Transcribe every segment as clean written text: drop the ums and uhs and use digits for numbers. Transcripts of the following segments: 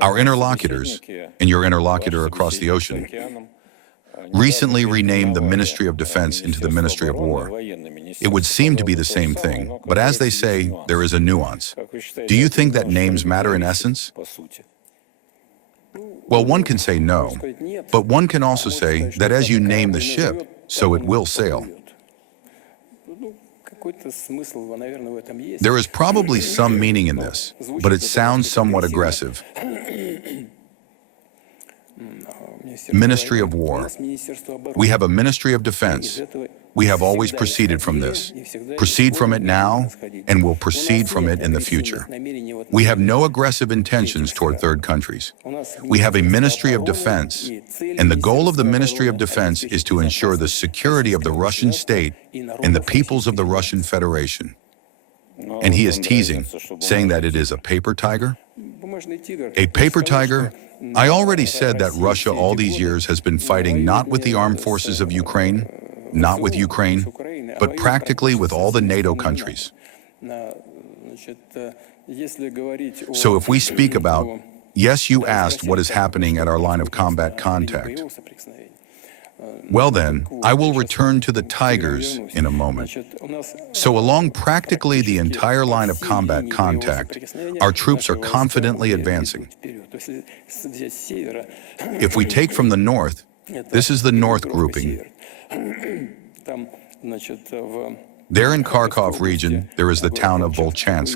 Our interlocutors, and your interlocutor across the ocean, recently renamed the Ministry of Defense into the Ministry of War. It would seem to be the same thing, but as they say, there is a nuance. Do you think that names matter in essence? Well, one can say no, but one can also say that as you name the ship, so it will sail. There is probably some meaning in this, but it sounds somewhat aggressive. Ministry of War. We have a Ministry of Defense. We have always proceeded from this, proceed from it now, and will proceed from it in the future. We have no aggressive intentions toward third countries. We have a Ministry of Defense, and the goal of the Ministry of Defense is to ensure the security of the Russian state and the peoples of the Russian Federation. And he is teasing, saying that it is a paper tiger? A paper tiger? I already said that Russia all these years has been fighting not with the armed forces of Ukraine, not with Ukraine, but practically with all the NATO countries. So if we speak about, yes, you asked what is happening at our line of combat contact. Well then, I will return to the tigers in a moment. So along practically the entire line of combat contact, our troops are confidently advancing. If we take from the north, this is the north grouping. There in Kharkov region, there is the town of Volchansk.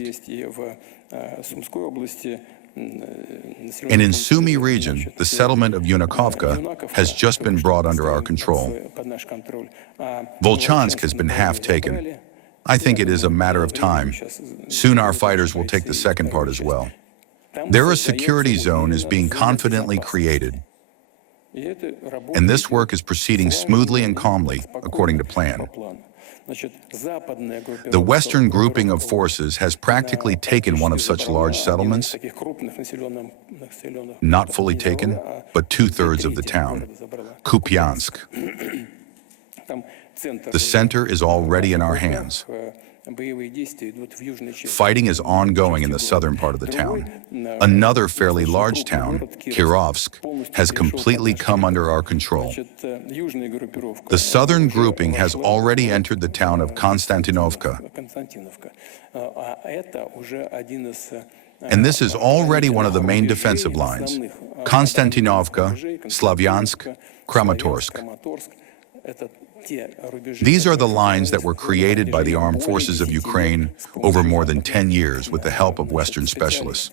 And in Sumy region, the settlement of Yunakovka has just been brought under our control. Volchansk has been half taken. I think it is a matter of time. Soon our fighters will take the second part as well. There a security zone is being confidently created. And this work is proceeding smoothly and calmly, according to plan. The Western grouping of forces has practically taken one of such large settlements, not fully taken, but 2/3 of the town, Kupiansk. The center is already in our hands. Fighting is ongoing in the southern part of the town. Another fairly large town, Kirovsk, has completely come under our control. The southern grouping has already entered the town of Konstantinovka. And this is already one of the main defensive lines. Konstantinovka, Slavyansk, Kramatorsk. These are the lines that were created by the armed forces of Ukraine over more than 10 years with the help of Western specialists.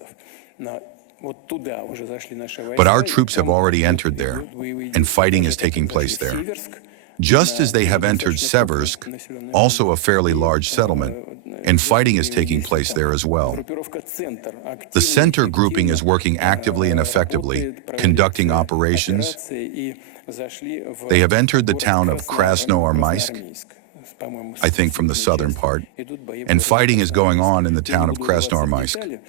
But our troops have already entered there, and fighting is taking place there. Just as they have entered Seversk, also a fairly large settlement, and fighting is taking place there as well. The center grouping is working actively and effectively, conducting operations. They have entered the town of Krasnoarmysk, I think from the southern part, and fighting is going on in the town of Krasnoarmysk.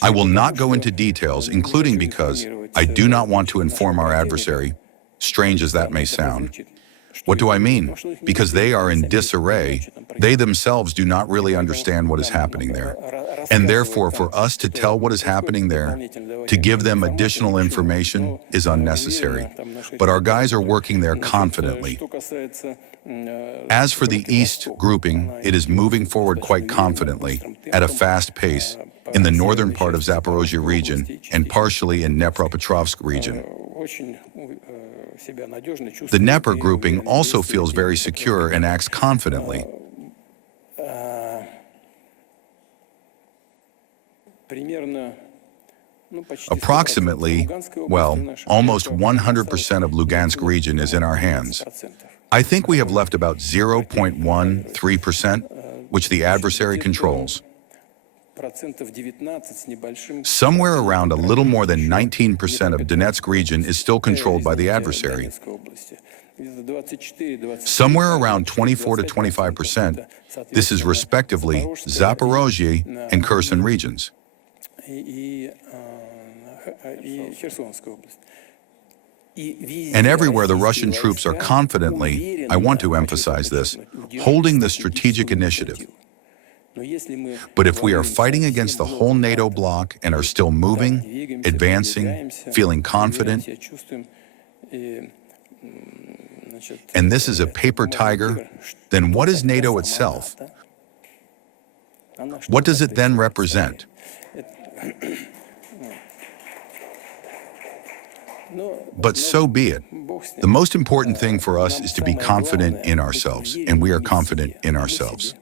I will not go into details, including because I do not want to inform our adversary, strange as that may sound. What do I mean? Because they are in disarray, they themselves do not really understand what is happening there. And therefore, for us to tell what is happening there, to give them additional information, is unnecessary. But our guys are working there confidently. As for the East grouping, it is moving forward quite confidently, at a fast pace, in the northern part of Zaporozhye region and partially in Dnepropetrovsk region. The Dnieper grouping also feels very secure and acts confidently. Approximately, well, almost 100% of Lugansk region is in our hands. I think we have left about 0.13%, which the adversary controls. Somewhere around a little more than 19% of Donetsk region is still controlled by the adversary. Somewhere around 24 to 25%, this is respectively Zaporozhye and Kherson regions. And everywhere the Russian troops are confidently, I want to emphasize this, holding the strategic initiative. But if we are fighting against the whole NATO bloc and are still moving, advancing, feeling confident, and this is a paper tiger, then what is NATO itself? What does it then represent? But so be it. The most important thing for us is to be confident in ourselves, and we are confident in ourselves.